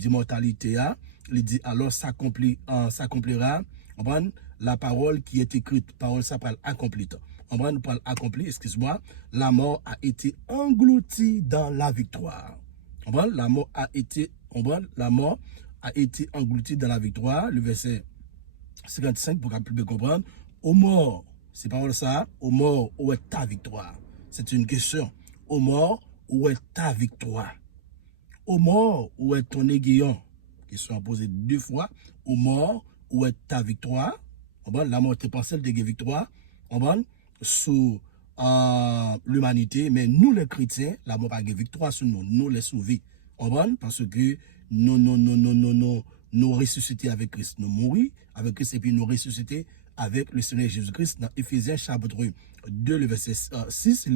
d'immortalité, il dit alors s'accomplira, la parole qui est écrite, parole ça parle accomplie. Nous parle accompli, excuse-moi, la mort a été engloutie dans la victoire. La mort a été engloutie dans la victoire. Le verset 55 pour plus bien comprendre. Au mort, c'est parole ça, au mort, où est ta victoire? C'est une question. Au mort, où est ta victoire? Au mort, où est ton aiguillon? Question posée 2 fois. Au mort, où est ta victoire? La mort était pensée de victoire. Sous l'humanité, mais nous les chrétiens, la mort a victoire sur nous, nous les sauvés. Parce que nous ressuscités avec Christ, nous mourir avec Christ et puis nous ressuscités avec le Seigneur Jésus-Christ. Dans Éphésiens chapitre 2, le verset 6,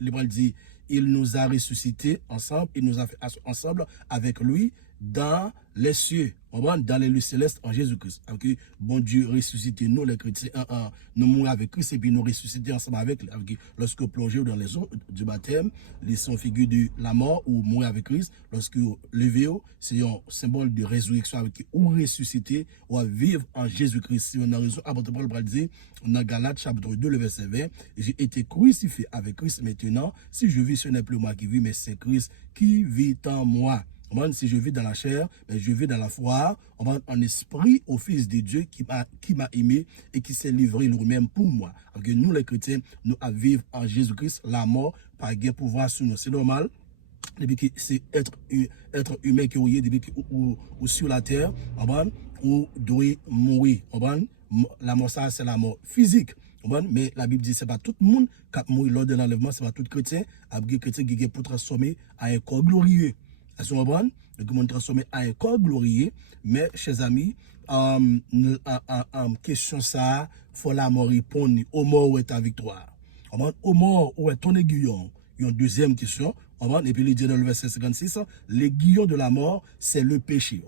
l'Hébreu dit, il nous a ressuscités ensemble, il nous a fait ensemble avec lui dans les cieux, dans les lieux célestes en Jésus-Christ. Okay? Bon Dieu ressuscité, nous les chrétiens, nous mourons avec Christ et puis nous ressusciter ensemble avec lui. Lorsque plongez dans les eaux du baptême, les sont figures de la mort ou mourir avec Christ. Lorsque levez, c'est un symbole de résurrection avec ou ressusciter ou à vivre en Jésus-Christ. Si on a raison, apôtre Paul va dire dans Galates chapitre 2, le verset 20, j'ai été crucifié avec Christ maintenant. Si je vis, ce n'est plus moi qui vis, mais c'est Christ qui vit en moi. Si je vis dans la chair, mais je vis dans la foi, en esprit au Fils de Dieu qui m'a aimé et qui s'est livré lui-même pour moi. Alors que nous, les chrétiens, nous à vivre en Jésus-Christ, la mort, par gain pouvoir sur nous. C'est normal. Depuis que c'est être humain qui est depuis que ou sur la terre, ou doit mourir. La mort, ça, c'est la mort physique. Mais la Bible dit c'est pas tout le monde qui mourit lors de l'enlèvement, c'est pas tout chrétien, chrétien qui est pour transformer à un corps glorieux. Est-ce que vous comprenez? Donc, transformer à un corps glorieux. Mais, chers amis, question ça, faut la mort répondre au mort où est ta victoire. Au mort où est ton aiguillon. Il y a une deuxième question. Et puis, il dit dans le verset 56, l'aiguillon de la mort, c'est le péché.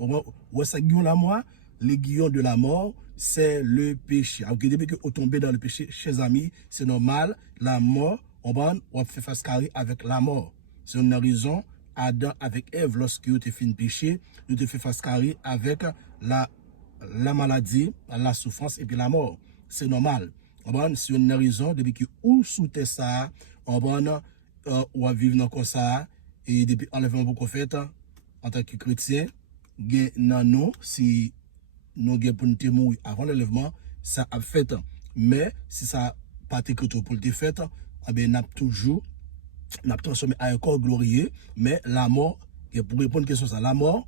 Où est ce aiguillon de la mort? L'aiguillon de la mort, c'est le péché. Alors, depuis que vous tombez dans le péché, chers amis, c'est normal. La mort, on fait face carré avec la mort. C'est une raison. Adam avec Ève, lorsque vous te fait péché, vous te fait face carré avec la maladie, la souffrance et puis la mort. C'est normal. C'est une raison, depuis que vous soutez ça, ou à vivre comme ça, et depuis enlèvement beaucoup fait, en tant que chrétien, nous, si nous avons pour nous mourir avant l'enlèvement, ça a fait. Mais si ça n'a pas été pour le fait, nous avons toujours transformé à un corps glorieux, mais la mort, pour répondre à la question, la mort,